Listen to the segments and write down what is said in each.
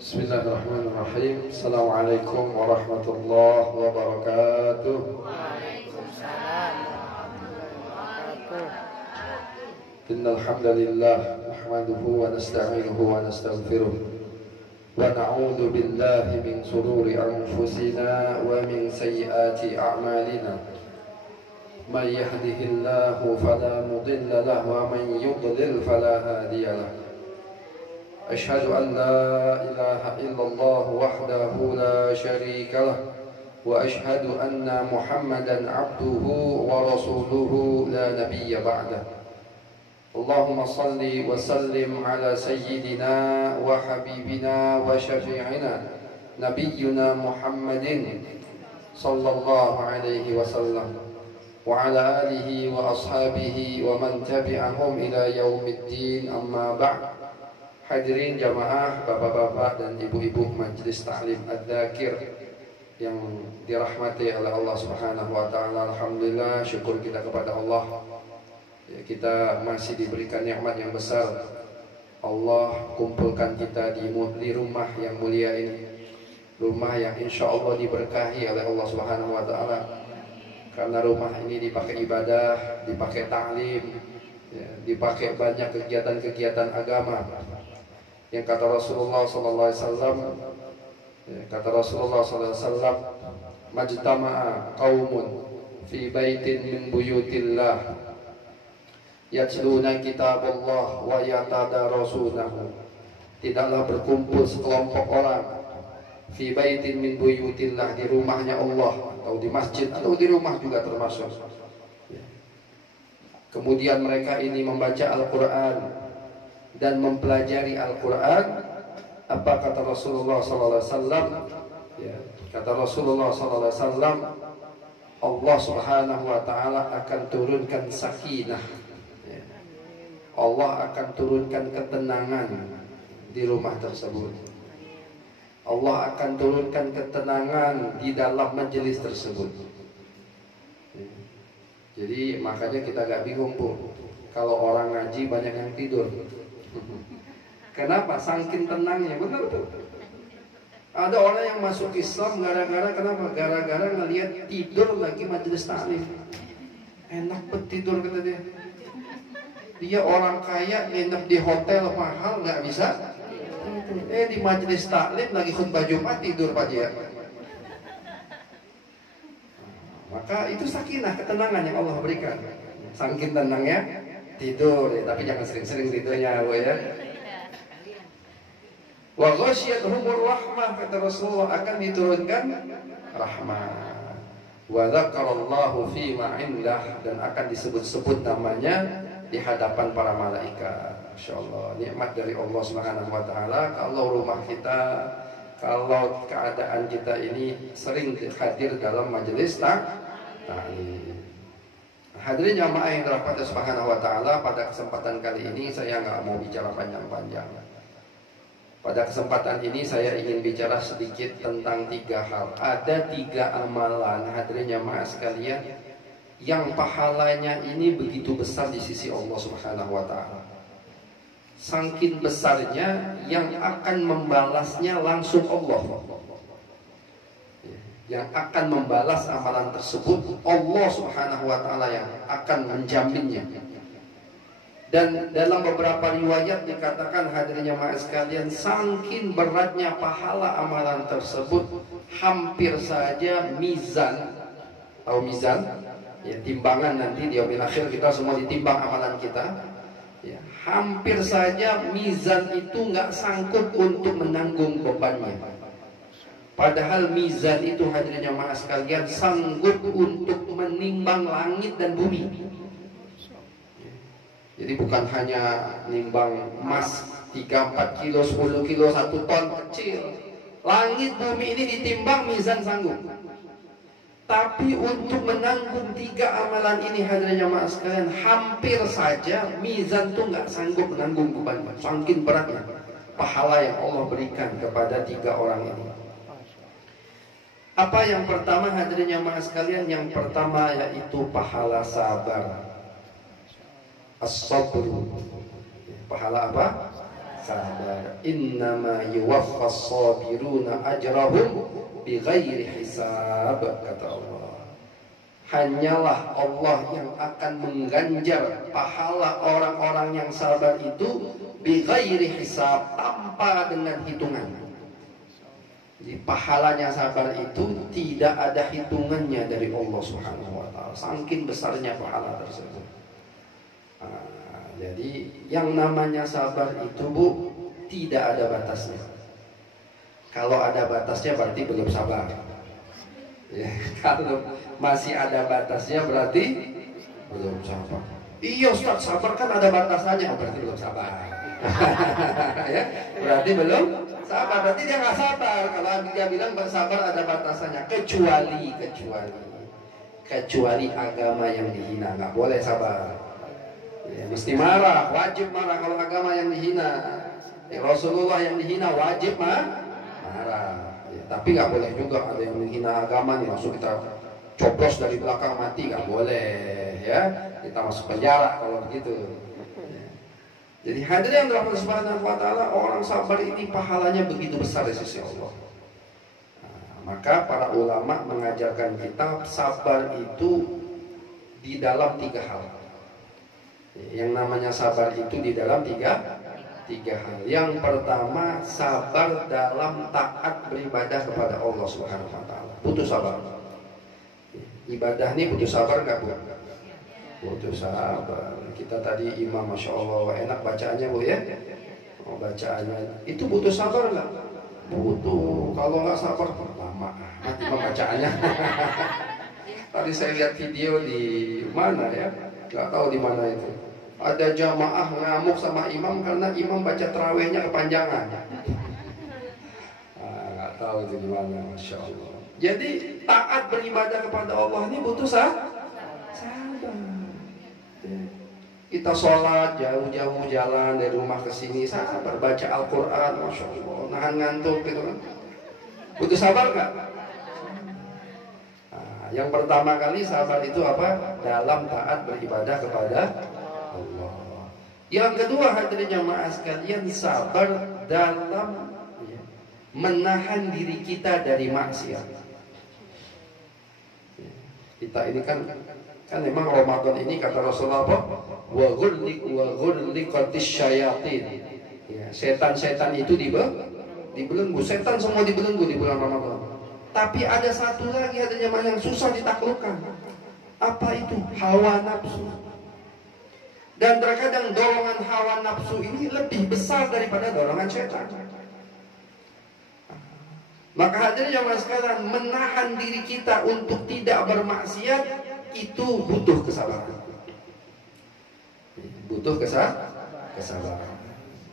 Bismillahirrahmanirrahim. Assalamualaikum warahmatullahi wabarakatuh. Waalaikumsalam warahmatullahi wabarakatuh. Innal hamdalillah nahmaduhu wa nasta'inuhu wa nastaghfiruh wa na'udzu billahi min shururi anfusina wa min sayyiati a'malina. May yahdihillahu fala mudilla lahu wa man yudlil fala hadiya lahu. أشهد أن لا إله إلا الله وحده لا شريك له وأشهد أن محمدا عبده ورسوله لا نبي بعده اللهم صل وسلم على سيدنا وحبيبنا وشفيعنا نبينا محمد صلى الله عليه وسلم وعلى آله وأصحابه ومن تبعهم إلى يوم الدين أما بعد. Hadirin jamaah, bapak-bapak dan ibu-ibu Majelis Ta'lim Adzakir yang dirahmati oleh Allah Subhanahu wa taala. Alhamdulillah, syukur kita kepada Allah. Ya, kita masih diberikan nikmat yang besar. Allah kumpulkan kita di rumah yang mulia ini. Rumah yang insya Allah diberkahi oleh Allah Subhanahu wa taala. Karena rumah ini dipakai ibadah, dipakai ta'lim, ya, dipakai banyak kegiatan-kegiatan agama. Yang kata Rasulullah SAW, majtama'a qaumun fi baitin min buyutillah yatluna kitaballah wa yatadarasunahu. Tidaklah berkumpul sekelompok orang fi baitin min buyutillah, di rumahnya Allah atau di masjid atau di rumah juga termasuk. Kemudian mereka ini membaca Al-Quran dan mempelajari Al-Quran. Apa kata Rasulullah SAW? Ya, kata Rasulullah SAW, Allah Subhanahu wa taala akan turunkan sakinah, ya. Allah akan turunkan ketenangan di rumah tersebut. Allah akan turunkan ketenangan di dalam majelis tersebut, ya. Jadi makanya kita gak bingung, Bu, kalau orang ngaji banyak yang tidur. Kenapa? Saking tenangnya, benar tuh. Ada orang yang masuk Islam gara-gara kenapa? Gara-gara ngelihat tidur lagi majelis ta'lim. Enak bet tidur, kata dia. Dia orang kaya, nginep di hotel mahal, nggak bisa. Di majelis ta'lim lagi khutbah Jumat tidur Pak dia. Maka itu sakinah, ketenangan yang Allah berikan. Saking tenangnya tidur, ya, tapi jangan sering-sering tidurnya, Bu, ya. Wa ghasyiyatuhumur rahmah, kata Rasulullah, akan diturunkan rahmah. Wa dzakarallahu fi ma indah, dan akan disebut-sebut namanya di hadapan para malaikat. Masyaallah, nikmat dari Allah Subhanahu wa taala. Kalau rumah kita, kalau keadaan kita ini sering hadir dalam majelis ta'lim. Hadirin jamaah yang dirahmati Subhanahu wa taala, pada kesempatan kali ini saya nggak mau bicara panjang-panjang. Pada kesempatan ini saya ingin bicara sedikit tentang 3 hal. Ada 3 amalan, hadirin jamaah sekalian, yang pahalanya ini begitu besar di sisi Allah Subhanahu wa taala. Saking besarnya yang akan membalasnya langsung Allah. Yang akan membalas amalan tersebut Allah Subhanahu wa taala yang akan menjaminnya. Dan dalam beberapa riwayat dikatakan, hadirin jamaah sekalian, saking beratnya pahala amalan tersebut, hampir saja mizan, tahu mizan? Ya, timbangan nanti di yaumil akhir kita semua ditimbang amalan kita. Ya, hampir saja mizan itu nggak sanggup untuk menanggung bebannya. Padahal mizan itu, hadirin jamaah sekalian, sanggup untuk menimbang langit dan bumi. Jadi bukan hanya nimbang emas 3-4 kilo, 10 kilo, 1 ton kecil. Langit bumi ini ditimbang, mizan sanggup. Tapi untuk menanggung 3 amalan ini, hadirin jamaah sekalian, hampir saja mizan itu nggak sanggup menanggung beban. Saking beratnya pahala yang Allah berikan kepada 3 orang ini. Apa yang pertama, hadirin jamaah sekalian? Yang pertama yaitu pahala sabar. As-sabru. Pahala apa? sabar. Innama yuwaffas sabiruna ajrahum bighairi hisab, kata Allah. Hanyalah Allah yang akan mengganjar pahala orang-orang yang sabar itu bighairi hisab, tanpa dengan hitungan. Jadi pahalanya sabar itu tidak ada hitungannya dari Allah Subhanahu wa taala. Saking besarnya pahala tersebut. Jadi yang namanya sabar itu, Bu, tidak ada batasnya. Kalau ada batasnya berarti belum sabar. Ya, kalau masih ada batasnya berarti belum sabar. Iya Ustaz, sabar kan ada batasannya, berarti belum sabar. Ya, berarti belum sabar, berarti dia nggak sabar. Kalau dia bilang bersabar ada batasannya, kecuali agama yang dihina, nggak boleh sabar. Ya, mesti marah, wajib marah kalau agama yang dihina. Ya, Rasulullah yang dihina wajib marah. Ya, tapi nggak boleh juga ada yang menghina agama nih langsung kita coblos dari belakang mati, nggak boleh. Ya, kita masuk penjara kalau begitu. Ya. Jadi hadirin yang dirahmati Subhanahu wa taala, orang sabar ini pahalanya begitu besar di sisi Allah. Nah, maka para ulama mengajarkan kita sabar itu di dalam 3 hal. Yang namanya sabar itu di dalam tiga hal. Yang pertama, sabar dalam taat beribadah kepada Allah Subhanahu wa taala. Butuh sabar. Ibadah ini butuh sabar nggak, Bu? Butuh sabar. Kita tadi imam, masya Allah, enak bacaannya, Bu, ya. Bacaannya itu butuh sabar nggak? Butuh. Kalau nggak sabar lama nanti pembacaannya. Tadi saya lihat video di mana ya? Nggak tahu di mana itu. Ada jamaah ngamuk sama imam karena imam baca tarawihnya kepanjangan. Nggak tahu itu di mana, masya Allah. Jadi taat beribadah kepada Allah ini butuh sabar. Kita sholat jauh-jauh jalan dari rumah ke sini, sabar baca Al-Quran, masya Allah, nahan ngantuk gitu kan. Butuh sabar nggak? Yang pertama kali sabar itu apa? Dalam taat beribadah kepada Allah. Yang kedua, hadirin jamaah sekalian, sabar dalam menahan diri kita dari maksiat. Kita ini kan memang Ramadan ini kata Rasulullah apa? Wa ghulliqatis syayatin. Ya, setan-setan itu dibelenggu. Setan semua dibelenggu di bulan Ramadan. Tapi ada satu lagi adanya yang susah ditaklukkan. Apa itu? Hawa nafsu. Dan terkadang dorongan hawa nafsu ini lebih besar daripada dorongan setan. Maka hadirin yang sekalian, menahan diri kita untuk tidak bermaksiat itu butuh kesabaran. Butuh kesabaran.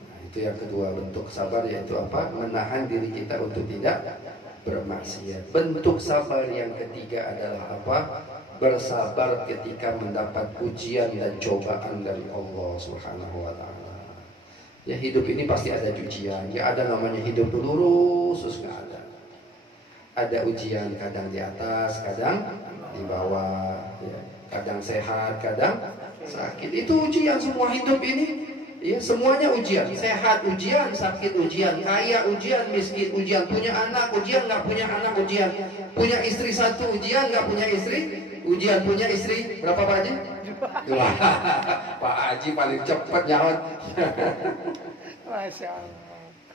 Nah, itu yang kedua bentuk sabar, yaitu apa? Menahan diri kita untuk tidak bermaksiat. Bentuk sabar yang ketiga adalah apa? Bersabar ketika mendapat ujian dan cobaan dari Allah Subhanahu wa taala. Ya, hidup ini pasti ada ujian. Ya, ada namanya hidup lurus, terus nggak ada. Ada ujian, kadang di atas, kadang di bawah. Ya, kadang sehat, kadang sakit. Itu ujian semua hidup ini. Ya, semuanya ujian. Sehat ujian, sakit ujian, kaya ujian, miskin ujian, punya anak ujian, nggak punya anak ujian, punya istri satu ujian, nggak punya istri ujian, punya istri berapa Pak Haji? Wah, Pak Haji paling cepat nyawa. Masya Allah.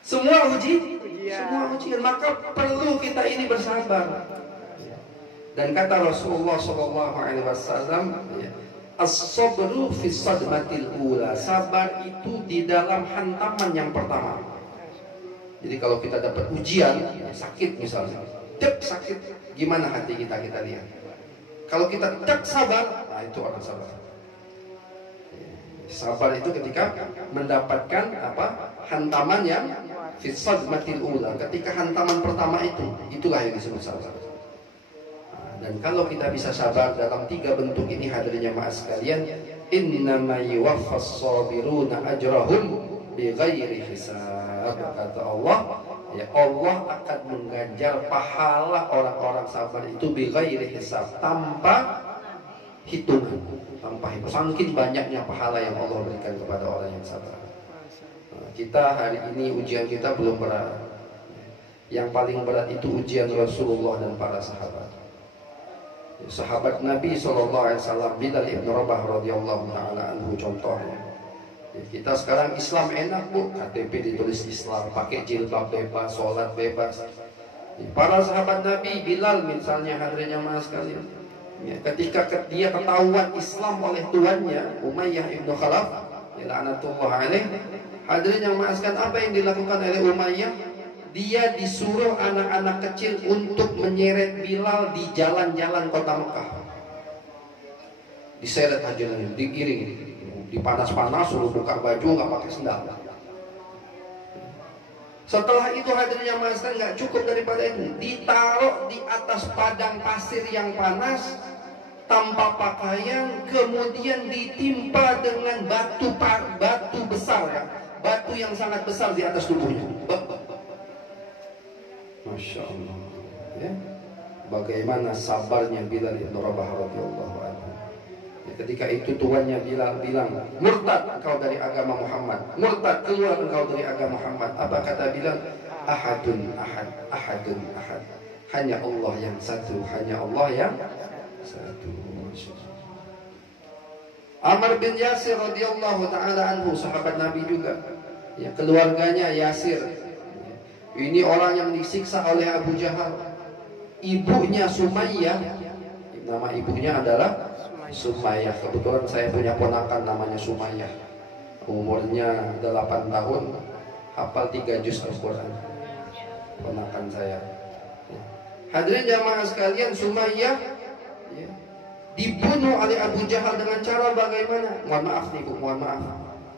Semua semua ujian. Maka perlu kita ini bersabar. Dan kata Rasulullah SAW, as-sabru fi sadmatil ula. Sabar itu di dalam hantaman yang pertama. Jadi kalau kita dapat ujian, sakit misalnya, sakit, gimana hati kita lihat. Kalau kita sabar, nah itu orang sabar. Sabar itu ketika mendapatkan apa? Hantaman yang fi sadmatil ula. Ketika hantaman pertama itulah yang disebut sabar. Dan kalau kita bisa sabar dalam 3 bentuk ini, hadirin jamaah sekalian, innama yuwaffas sabiruna ajrahum bighairi hisab. Kata Allah, ya Allah akan mengganjar pahala orang-orang sabar itu bighairi hisab, tanpa hitungan, Saking banyaknya pahala yang Allah berikan kepada orang yang sabar. Kita hari ini ujian kita belum berat. Yang paling berat itu ujian Rasulullah dan para sahabat. Sahabat Nabi SAW, Bilal ibn Rabah radhiyallahu taala anhu contohnya. Kita sekarang Islam enak bu, KTP ditulis Islam, pakai jilbab bebas, sholat bebas. Para sahabat Nabi, Bilal misalnya hadirin yang mas sekalian, ketika dia ketahuan Islam oleh tuannya Umayyah ibn Khalaf, laknatullah alaih, hadirin yang maafkan, apa yang dilakukan oleh Umayyah? Dia disuruh anak-anak kecil untuk menyeret Bilal di jalan-jalan kota Mekah. Diseret aja, digiring, dipanas-panas, suruh buka baju, nggak pakai sendal. Setelah itu hadirin yang maafkan, nggak cukup daripada itu, ditaruh di atas padang pasir yang panas tanpa pakaian, kemudian ditimpa dengan batu besar ya, batu yang sangat besar di atas tubuhnya. Masya Allah ya. Bagaimana sabarnya Bilal ibn Rabah radhiyallahu anhu ya, ketika itu tuannya Bilal bilang, murtad engkau dari agama Muhammad, murtad, keluar engkau dari agama Muhammad. Apa kata Bilal? Ahadun ahad, ahadun ahad, hanya Allah yang satu, hanya Allah yang satu. Ammar bin Yasir radhiyallahu taala anhu, sahabat Nabi juga ya, keluarganya Yasir. Ini orang yang disiksa oleh Abu Jahal. Ibunya Sumayyah, nama ibunya adalah Sumayyah. Kebetulan saya punya ponakan namanya Sumayyah. Umurnya 8 tahun, hafal 3 juz Al-Quran. Ponakan saya. Hadirin jamaah sekalian, Sumayyah ya, dibunuh oleh Abu Jahal dengan cara bagaimana? Mohon maaf nih bu, mohon maaf.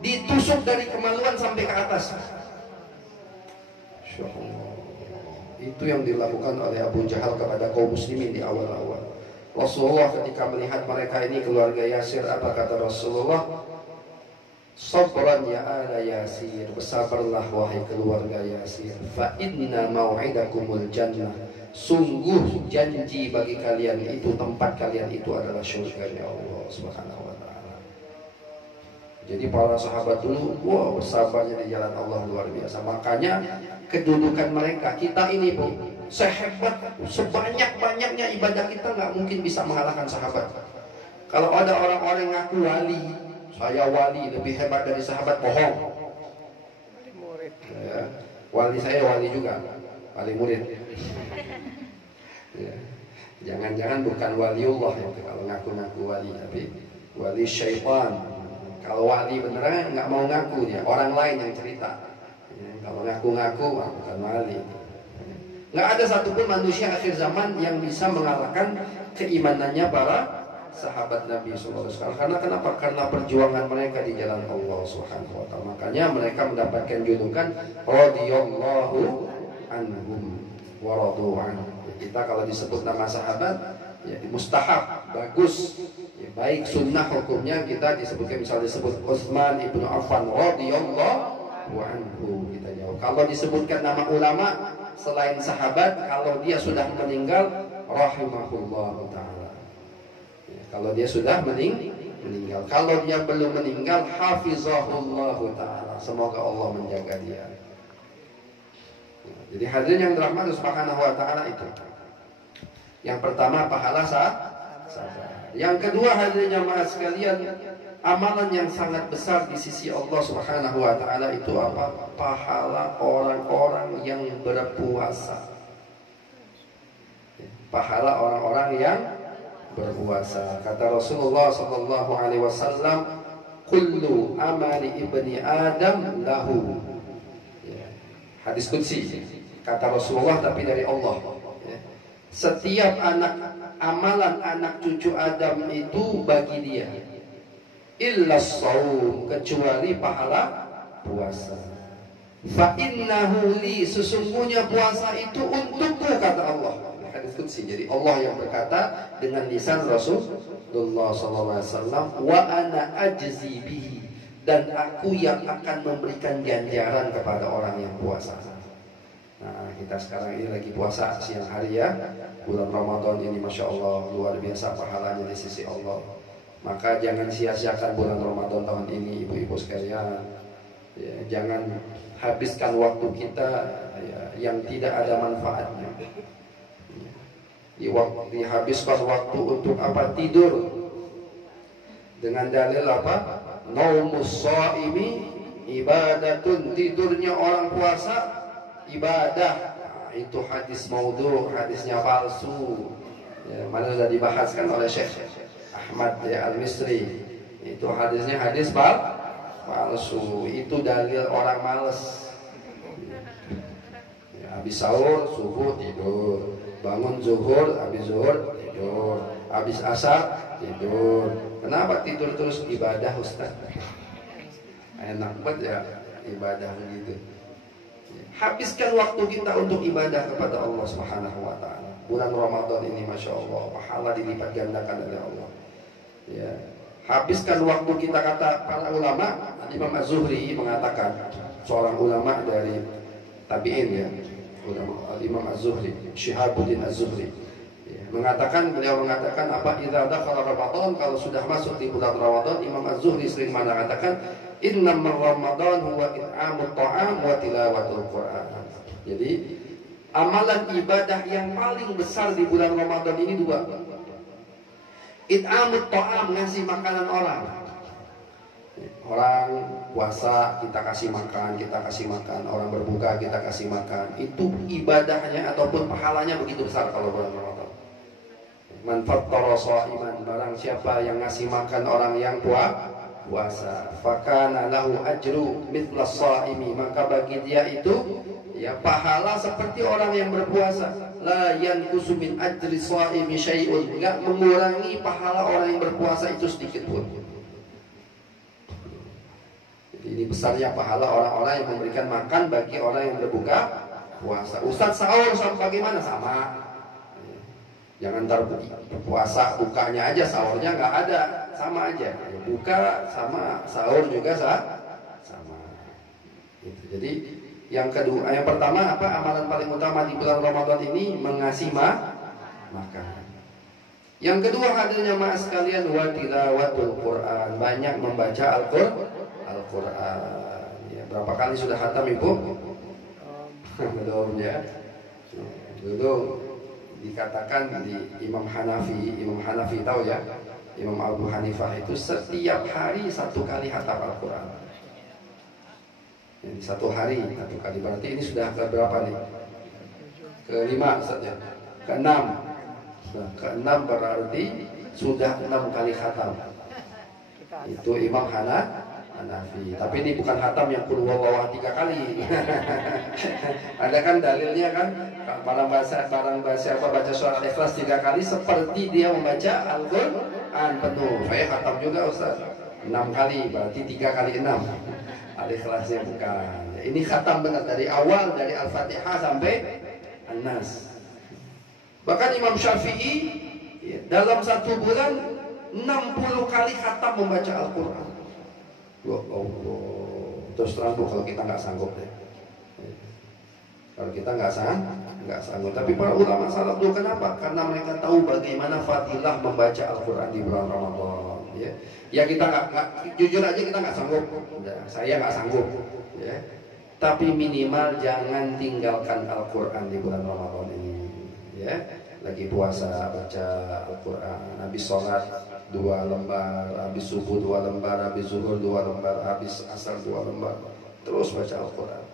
Ditusuk dari kemaluan sampai ke atas. Itu yang dilakukan oleh Abu Jahal kepada kaum muslimin di awal-awal. Rasulullah ketika melihat mereka ini keluarga Yasir, apa kata Rasulullah? Sabran ya ala Yasir, bersabarlah wahai keluarga Yasir, fa inna mau'idakumul jannah, sungguh janji bagi kalian itu, tempat kalian itu adalah surga Allah Subhanahu wa ta'ala. Jadi para sahabat dulu, wow, bersabarnya di jalan Allah luar biasa. Makanya kedudukan mereka, kita ini bu, sehebat, sebanyak-banyaknya ibadah kita nggak mungkin bisa mengalahkan sahabat. Kalau ada orang-orang ngaku wali, saya wali lebih hebat dari sahabat, bohong. Ya, wali saya wali juga, wali murid. Ya, jangan-jangan bukan waliullah ya, kalau ngaku-ngaku wali, tapi wali syaitan. Kalau wali beneran nggak mau ngaku dia, orang lain yang cerita. Ya, kalau ngaku-ngaku bukan wali. Nggak ada satupun manusia akhir zaman yang bisa mengalahkan keimanannya para sahabat Nabi SAW. Karena kenapa? Karena perjuangan mereka di jalan Allah Subhanahu wa ta'ala. Makanya mereka mendapatkan julukan radhiyallahu anhum wa radu anhu. Kita kalau disebut nama sahabat ya mustahab, bagus ya, baik sunnah hukumnya kita disebutkan, misalnya disebut Utsman ibnu Affan radhiyallahu anhu, kita jawab. Kalau disebutkan nama ulama selain sahabat, kalau dia sudah meninggal rahimahullah ta'ala ya, kalau dia sudah meninggal. Kalau dia belum meninggal hafizahullah ta'ala, semoga Allah menjaga dia. Jadi hadirin yang dirahmati Subhanahu wa ta'ala, itu yang pertama pahala sabar. Yang kedua hadirin jamaah sekalian, amalan yang sangat besar di sisi Allah Subhanahu wa ta'ala itu apa? Pahala orang-orang yang berpuasa. Pahala orang-orang yang berpuasa. Kata Rasulullah sallallahu alaihi wasallam, kullu amali ibni Adam lahu. Hadis qudsi kata Rasulullah, tapi dari Allah. Setiap amalan anak cucu Adam itu bagi dia, illa shaum, kecuali pahala puasa. Fa innahu li, sesungguhnya puasa itu untukku, kata Allah. Hadis qudsi. Jadi Allah yang berkata dengan lisan Rasulullah SAW, wa ana ajzi bihi, dan aku yang akan memberikan ganjaran kepada orang yang puasa. Nah, kita sekarang ini lagi puasa siang hari ya, bulan Ramadan ini Masya Allah luar biasa pahalanya di sisi Allah. Maka jangan sia-siakan bulan Ramadan tahun ini ibu-ibu sekalian Ya, jangan habiskan waktu kita ya, yang tidak ada manfaatnya. Dihabiskan waktu untuk apa? Tidur. Dengan dalil apa? Naumus shaimi ibadatun. Tidurnya orang puasa ibadah. Nah, itu hadis maudhu, hadisnya palsu. Ya, mana sudah dibahas kan oleh Syekh Ahmad ya, Al-Misri. Itu hadisnya hadis palsu. Itu dalil orang males. Ya, habis sahur, subuh tidur. Bangun zuhur, habis zuhur tidur, habis asar tidur. Kenapa tidur terus? Ibadah Ustaz. Enak banget ya ibadah begitu. Habiskan waktu kita untuk ibadah kepada Allah Subhanahu wa taala. Bulan Ramadan ini Masya Allah, pahala dilipat gandakan oleh Allah. Ya. Habiskan waktu kita, kata para ulama. Imam Az-Zuhri mengatakan, seorang ulama dari tabi'in ya, Imam Az-Zuhri, Syihabuddin Az-Zuhri ya, beliau mengatakan apa? Idza dakhala Ramadan, kalau sudah masuk di bulan Ramadan, Imam Az-Zuhri sering mengatakan innamal Ramadan huwa it'amut ta'am wa tilawatul Qur'an. Jadi amalan ibadah yang paling besar di bulan Ramadan ini dua. It'amut ta'am, ngasih makanan orang. Orang puasa kita kasih makan, orang berbuka kita kasih makan. Itu ibadahnya ataupun pahalanya begitu besar kalau bulan Ramadan. Man fattara sha'iman, barang siapa yang ngasih makan orang yang puasa, fakana lahu ajru mithla sha'imi, maka bagi dia itu ya pahala seperti orang yang berpuasa. La yanqusu min ajri sha'imi syai'un, enggak mengurangi pahala orang yang berpuasa itu sedikit pun. Ini besarnya pahala orang-orang yang memberikan makan bagi orang yang berbuka puasa. Ustadz sahur sama bagaimana? Sama. Jangan ntar puasa bukanya aja, sahurnya nggak ada, sama aja. Buka sama sahur juga sama. Gitu. Jadi yang kedua, yang pertama apa? Amalan paling utama di bulan Ramadan ini mengasih makan. Yang kedua hadirnya ma'as sekalian wa tilawatul Quran, banyak membaca Al-Quran. Ya, berapa kali sudah khatam Ibu? Belum ya. Dulu dikatakan di Imam Hanafi tahu ya, Imam Abu Hanifah itu setiap hari 1 kali khatam Al-Quran. Jadi 1 hari 1 kali, berarti ini sudah ke berapa nih? Ke-5 saja, ke-6. Nah, ke-6 berarti sudah 6 kali khatam. Itu Imam Hanafi. Tapi ini bukan khatam yang qul huwallahu 3 kali. Ada kan dalilnya kan, barang baca surat Ikhlas 3 kali seperti dia membaca Al-Qur'an penuh. Saya khatam juga Ustaz. 6 kali, berarti 3 kali 6. Al-Ikhlasnya bukan. Ini khatam benar dari awal, dari Al-Fatihah sampai An-Nas. Bahkan Imam Syafi'i dalam 1 bulan 60 kali khatam membaca Al-Quran. Ya Allah. Terus terang kalau kita nggak sanggup deh. Kalau kita nggak sanggup. Tapi para ulama salaf dulu kenapa? Karena mereka tahu bagaimana fadilah membaca Al-Quran di bulan Ramadan. Ya kita nggak jujur aja kita nggak sanggup. Saya nggak sanggup. Ya. Tapi minimal jangan tinggalkan Al-Quran di bulan Ramadan ini. Ya, lagi puasa baca Al-Quran, habis sholat 2 lembar, habis subuh 2 lembar, habis zuhur 2 lembar, habis asar 2 lembar, terus baca Al-Quran.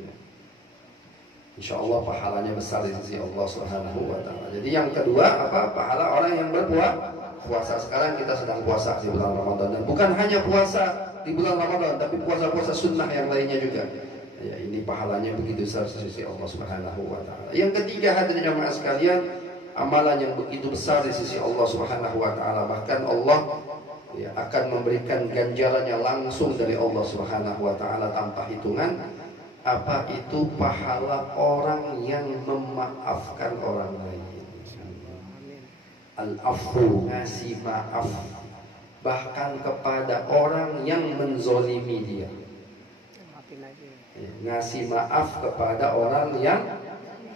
Ya. Insya Allah pahalanya besar di sisi Allah Subhanahu wa Ta'ala. Jadi yang kedua apa? Pahala orang yang berpuasa. Sekarang kita sedang puasa di bulan Ramadan, dan bukan hanya puasa di bulan Ramadan, tapi puasa-puasa sunnah yang lainnya juga. Ya, ini pahalanya begitu besar di sisi Allah Subhanahu wa Ta'ala. Yang ketiga hadirin jamaah sekalian, amalan yang begitu besar di sisi Allah Subhanahu wa Ta'ala. Bahkan Allah ya, akan memberikan ganjarannya langsung dari Allah Subhanahu wa Ta'ala tanpa hitungan. Apa itu? Pahala orang yang memaafkan orang lain. Al-afwu, ngasih maaf bahkan kepada orang yang menzolimi dia. Ngasih maaf kepada orang yang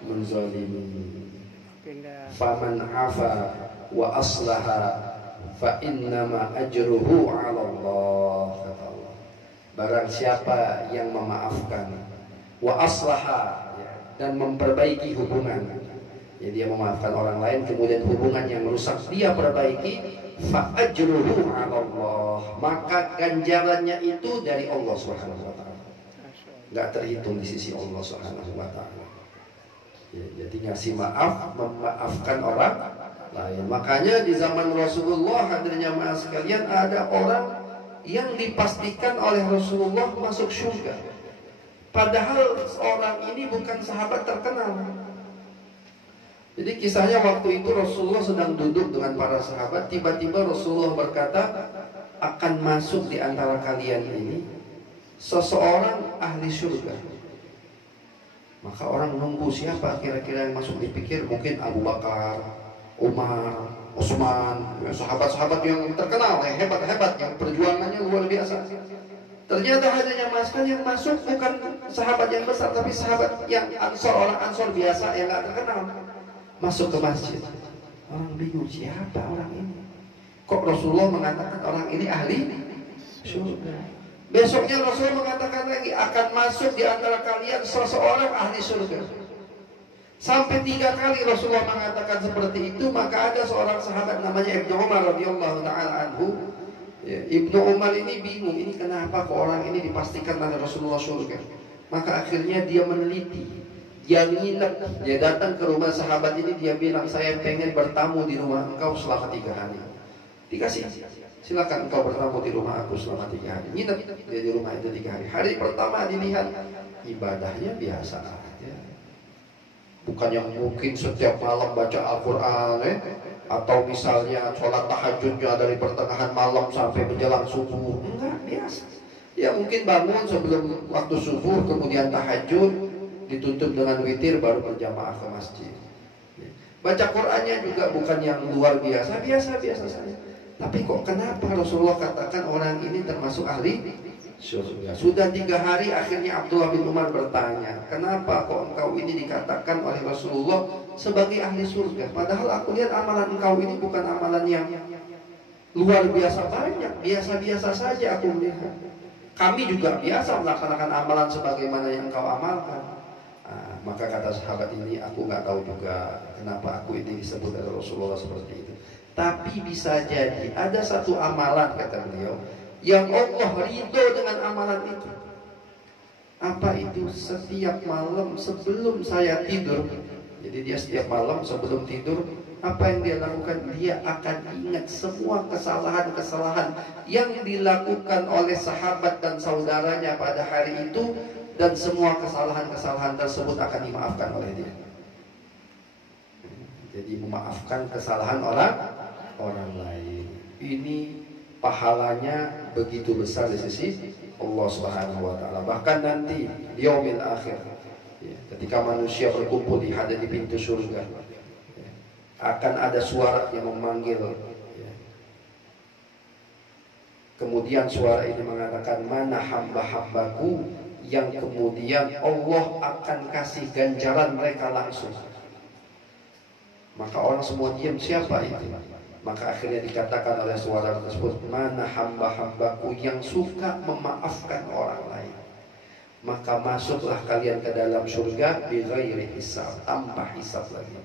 menzalimi. Faman afa wa aslaha fa innama ajruhu 'ala Allah, kata Allah. Barang siapa yang memaafkan, wa aslaha, ya, dan memperbaiki hubungan, ya, dia memaafkan orang lain kemudian hubungan yang rusak dia perbaiki, fa ajruhu 'ala Allah, maka ganjarannya itu dari Allah Subhanahu wa taala. Enggak terhitung di sisi Allah Subhanahu wa taala. Ya, jadi ngasih maaf, memaafkan orang lain. Makanya di zaman Rasulullah, hadirnya maaf sekalian, ada orang yang dipastikan oleh Rasulullah masuk surga. Padahal orang ini bukan sahabat terkenal. Jadi kisahnya waktu itu Rasulullah sedang duduk dengan para sahabat. Tiba-tiba Rasulullah berkata, akan masuk di antara kalian ini seseorang ahli surga. Maka orang nunggu siapa kira-kira yang masuk. Dipikir mungkin Abu Bakar, Umar, Utsman, sahabat-sahabat yang terkenal, yang hebat-hebat, yang perjuangannya luar biasa. Ternyata hanya maskan yang masuk bukan sahabat yang besar, tapi sahabat yang Ansor, orang Ansor biasa yang nggak terkenal. Masuk ke masjid, orang bingung siapa orang ini. Kok Rasulullah mengatakan orang ini ahli surga? Besoknya Rasulullah mengatakan lagi, akan masuk di antara kalian seseorang ahli surga. Sampai 3 kali Rasulullah mengatakan seperti itu. Maka ada seorang sahabat namanya Ibnu Umar radhiyallahu taala anhu. Ya, Ibnu Umar ini bingung, ini kenapa kok orang ini dipastikan oleh Rasulullah surga. Maka akhirnya dia meneliti, dia nginep, dia datang ke rumah sahabat ini, dia bilang, saya pengen bertamu di rumah engkau selama 3 hari. Dikasih, silakan engkau bertamu di rumah aku selama 3 hari. Nginep dia di rumah itu 3 hari. Hari pertama dilihat ibadahnya biasa aja. Bukan yang mungkin setiap malam baca Al-Quran, atau misalnya sholat tahajudnya dari pertengahan malam sampai menjelang subuh. Enggak, biasa. Ya mungkin bangun sebelum waktu subuh, kemudian tahajud, ditutup dengan witir, baru berjamaah ke masjid. Baca Qurannya juga bukan yang luar biasa, biasa-biasa saja. Tapi kok kenapa Rasulullah katakan orang ini termasuk ahli surga? Sudah 3 hari, akhirnya Abdullah bin Umar bertanya, kenapa kok engkau ini dikatakan oleh Rasulullah sebagai ahli surga? Padahal aku lihat amalan engkau ini bukan amalan yang luar biasa banyak, biasa-biasa saja aku lihat. Kami juga biasa melaksanakan amalan sebagaimana yang engkau amalkan. Maka kata sahabat ini, aku nggak tahu juga kenapa aku ini disebut oleh Rasulullah seperti itu. Tapi bisa jadi ada satu amalan, kata beliau, yang Allah ridho dengan amalan itu. Apa itu? Setiap malam sebelum saya tidur, jadi dia setiap malam sebelum tidur, apa yang dia lakukan? Dia akan ingat semua kesalahan-kesalahan yang dilakukan oleh sahabat dan saudaranya pada hari itu, dan semua kesalahan-kesalahan tersebut akan dimaafkan oleh dia. Jadi memaafkan kesalahan orang lain. Ini pahalanya begitu besar di sisi Allah Subhanahu wa taala. Bahkan nanti di yaumil akhir, ya, ketika manusia berkumpul di pintu surga, ya, akan ada suara yang memanggil, ya. Kemudian suara ini mengatakan, mana hamba-hambaku yang kemudian Allah akan kasih ganjaran mereka langsung. Maka orang semua diam, siapa itu? Maka akhirnya dikatakan oleh suara tersebut, mana hamba-hambaku yang suka memaafkan orang lain. Maka masuklah kalian ke dalam surga bighairi hisab, tanpa hisab lagi.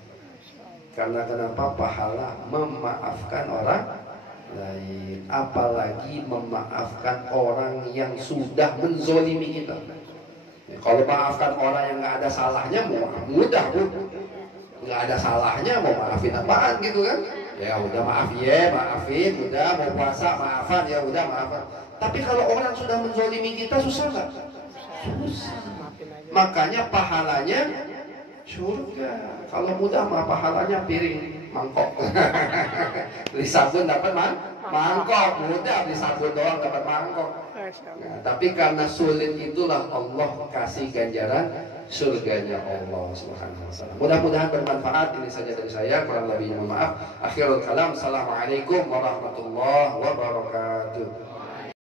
Karena kenapa? Pahala memaafkan orang lain, apalagi memaafkan orang yang sudah menzolimi kita. Ya, kalau maafkan orang yang nggak ada salahnya, mudah bu. Nggak ada salahnya mau maafin apaan gitu kan? Ya udah maaf ya, maafin, udah mau puasa maafan ya udah maafan. Tapi kalau orang sudah menzolimi kita susah nggak? Susah. Makanya pahalanya surga. Kalau mudah mah pahalanya piring mangkok. Beli sabun dapat mangkok, mudah beli sabun doang dapat mangkok. Nah, tapi karena sulit itulah Allah kasih ganjaran surganya Allah Subhanahu wa taala. Mudah-mudahan bermanfaat. Ini saja dari saya, kurang lebihnya mohon maaf. Akhirul kalam, assalamualaikum warahmatullahi wabarakatuh.